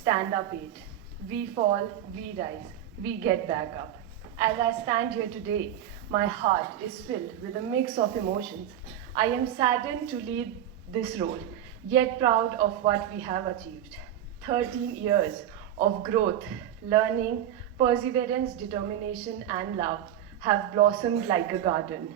Stand up 8. We fall, we rise, we get back up. As I stand here today, my heart is filled with a mix of emotions. I am saddened to lead this role, yet proud of what we have achieved. 13 years of growth, learning, perseverance, determination, and love have blossomed like a garden.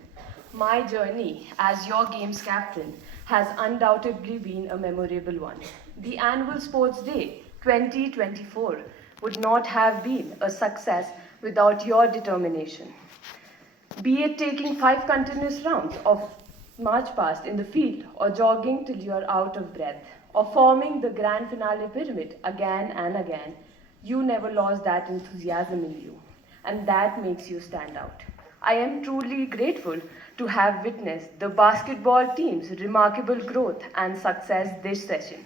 My journey as your games captain has undoubtedly been a memorable one. The annual Sports Day 2024 would not have been a success without your determination. Be it taking 5 continuous rounds of march past in the field, or jogging till you are out of breath, or forming the grand finale pyramid again and again, you never lost that enthusiasm in you, and that makes you stand out. I am truly grateful to have witnessed the basketball team's remarkable growth and success this session.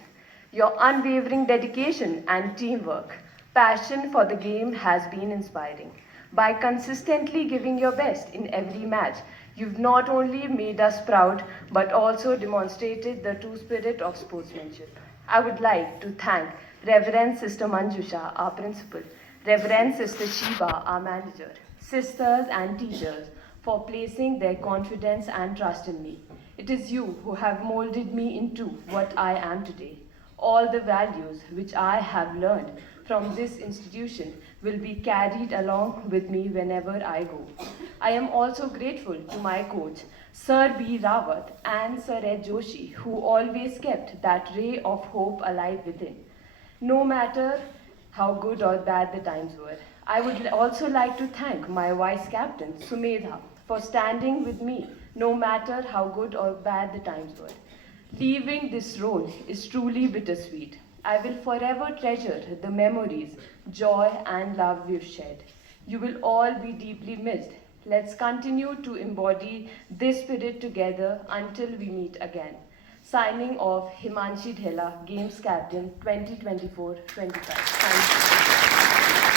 Your unwavering dedication and teamwork, passion for the game has been inspiring. By consistently giving your best in every match, you've not only made us proud but also demonstrated the true spirit of sportsmanship. I would like to thank Reverend Sister Manjusha, our principal, Reverend Sister Shiva, our manager, sisters and teachers for placing their confidence and trust in me. It is you who have molded me into what I am today. All the values which I have learned from this institution will be carried along with me whenever I go. I am also grateful to my coach, Sir B. Rawat and Sir Ed Joshi, who always kept that ray of hope alive within, no matter how good or bad the times were. I would also like to thank my vice captain, Sumedha, for standing with me no matter how good or bad the times were. Leaving this role is truly bittersweet. I will forever treasure the memories, joy, and love we've shared. You will all be deeply missed. Let's continue to embody this spirit together until we meet again. Signing off, Himanshi Dhaila, Games Captain 2024-25. Thank you.